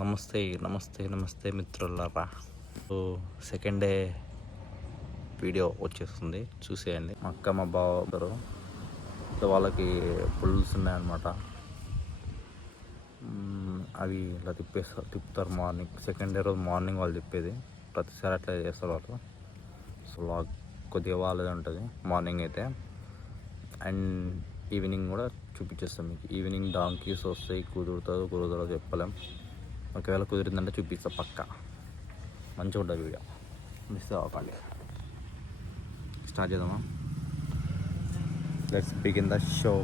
నమస్తే నమస్తే నమస్తే మిత్రులారా. సో సెకండ్ డే వీడియో వచ్చేస్తుంది, చూసేయండి. మా అక్క మా బావ ఉంటారు, సో వాళ్ళకి పుల్స్ ఉన్నాయన్నమాట. అవి ఇలా తిప్పుతారు మార్నింగ్. సెకండ్ డే రోజు మార్నింగ్ వాళ్ళు తిప్పేది, ప్రతిసారి అట్లా చేస్తారు వాళ్ళు. సో లాగ్ కొద్దిగా వాళ్ళది ఉంటుంది మార్నింగ్ అయితే. అండ్ ఈవినింగ్ కూడా చూపించేస్తాం మీకు. ఈవినింగ్ డాంకీస్ వస్తాయి, కుదురుతుందో చెప్పలేం. ఒకవేళ కుదిరిందంటే చూపిస్తా పక్క. మంచిగా ఉంటుంది వీడియో, మిస్ అవ్వకండి. స్టార్ట్ చేద్దామా? Let's begin the show.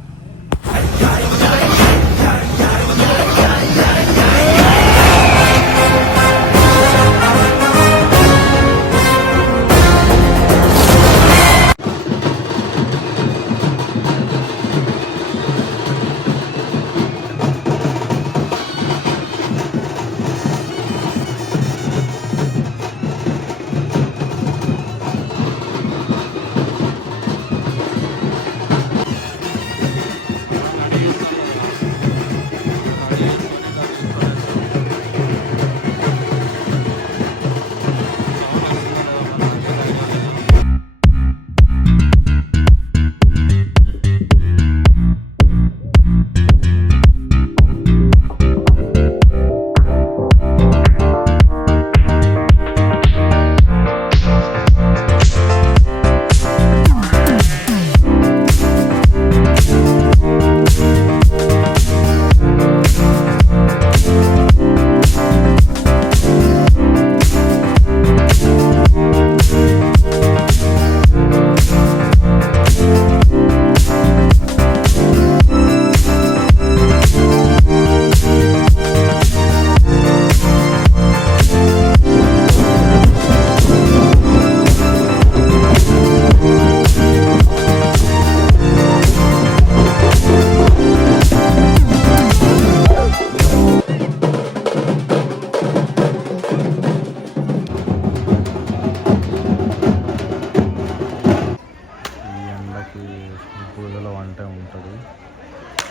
పూలలో వంట ఉంటుంది,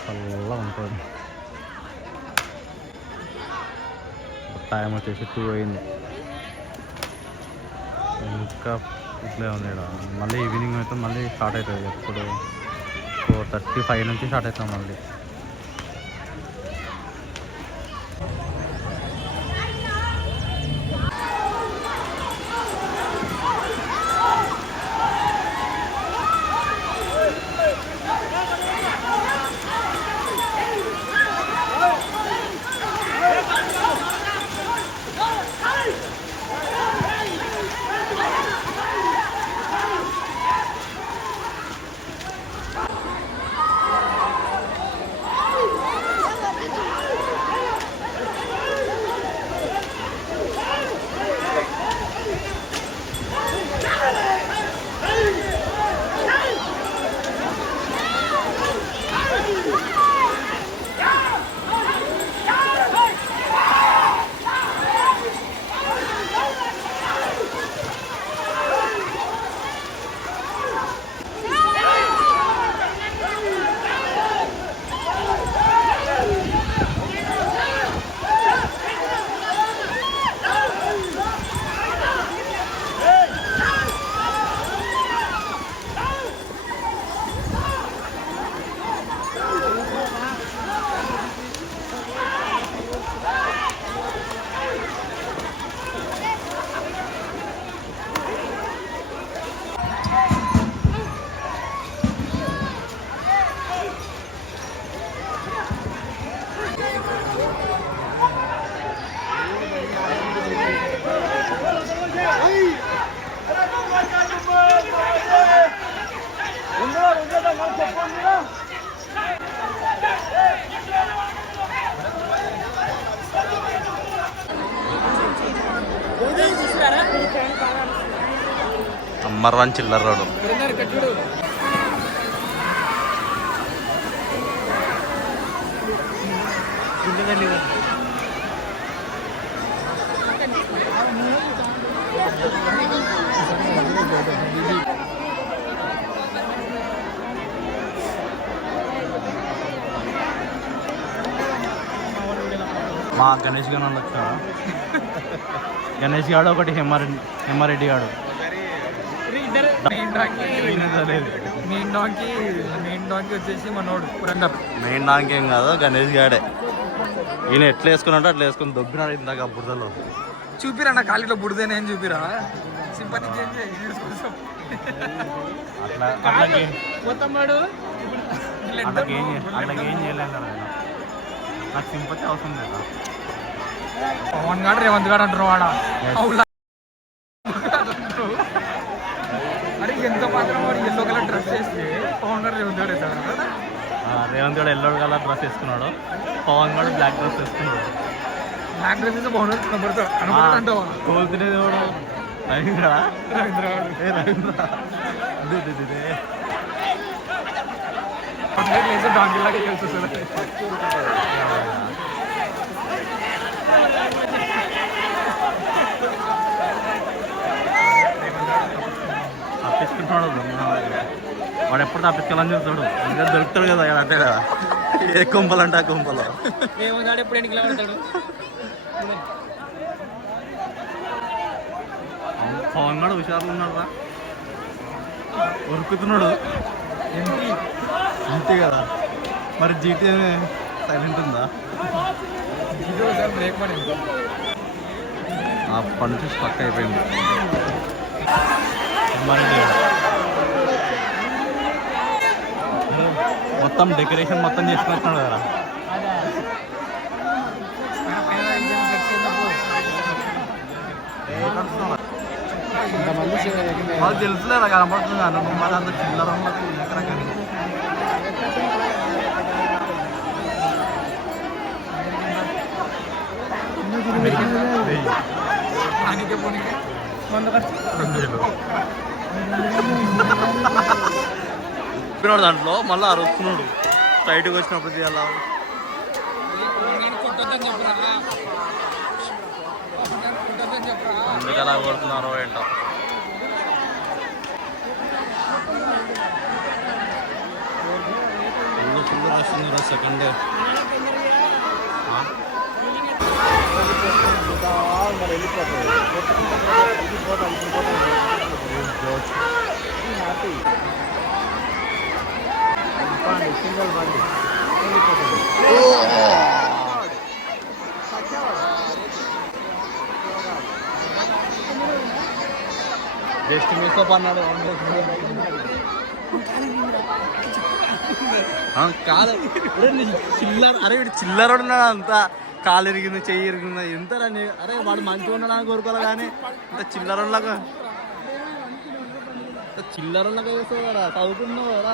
చల్లగా ఉంటుంది. టైం వచ్చేసి 2 అయింది, ఇంకా ఇట్లే ఉంది ఇక్కడ. మళ్ళీ ఈవినింగ్ అయితే మళ్ళీ స్టార్ట్ అవుతుంది. ఎప్పుడు 4:35 నుంచి స్టార్ట్ అవుతాం మళ్ళీ. అమ్మర్రాన్ చిల్లర రోడ్డు. మా గణేష్ గారు వచ్చాడు. గణేష్ గాడు ఒకటి హెమ్మారెడ్డి గాడు. మెయిన్ డాంకి వచ్చేసి మనోడు పురందర్. మెయిన్ డాంకి ఏం కాదు, గణేష్ గాడే. ఈయన ఎట్లా వేసుకున్నాడో అట్లా వేసుకుని దొబ్బినాడు ఇందాక బురదలో. చూపిరా నా కాలిలో బుడదేనే ఏం చూపిరా, సింపతి ఏం చేయలేదు. నాకు సింపతి అవసరం లేదా. పవన్ గారు రేవంత్ గారు అంటారు వాడ. అరే ఎంత మాత్రం వాడు ఎల్లో కలర్ డ్రెస్ వేస్తే పవన్ గారు రేవంత్ గారు అవుతాడు. రేవంత్ గారు ఎల్లో కలర్ డ్రెస్ వేసుకున్నాడు, పవన్ గారు బ్లాక్ డ్రెస్ వేసుకున్నాడు. బ్లాక్ డ్రెస్ వేస్తే పవన్ గారు కనబడతాడు అంటావా? కోల్తినేది కూడా రవీంద్ర డాంగిలాగా తెలుసు. తప్పించుకుంటున్నాడు వాడు. ఎప్పుడు తప్పించుకోవాలని చూస్తాడు, ఇంకా దొరుకుతాడు కదా అంతే కదా. ఏ కుంపలంటే ఆ కుంపలో ఎప్పుడు ఎన్నికలు పడతాడు. పవన్ కూడా హుషారులు ఉన్నాడు రా, ఉరుకుతున్నాడు. అంతే కదా మరి. జీటీ సైలెంట్ ఉందా? బ్రేక్ పడింది, ఆ పని చూసి పక్క అయిపోయింది. మరి మొత్తం డెకరేషన్ మొత్తం చేసుకుంటున్నాడు కదా. వాళ్ళు తెలుసులేదా కనపడుతుంది అన్న మళ్ళీ అంత చిల్లర రకరకాల. దాంట్లో మళ్ళీ అరుస్తున్నాడు స్ట్రైట్గా వచ్చినప్పుడు తీయాలా. అందుకు అలా కొడుతున్నారో ఏంటో. ఫుల్ వస్తుంది ఈరోజు సెకండ్ డే. జస్ట్ మిస్అప్ అన్నాడు. కాదు చిల్లర, అరే వీడు చిల్లర ఉన్నాడు అంతా. కాలు ఇరిగింది, చెయ్యి ఇరిగింది, ఎంత రండి. అరే వాడు మంచిగా ఉండడానికి కోరుకోవాలి కానీ ఇంత చిల్లరలాగా చేస్తావు కదా, చదువుకున్నావు కదా.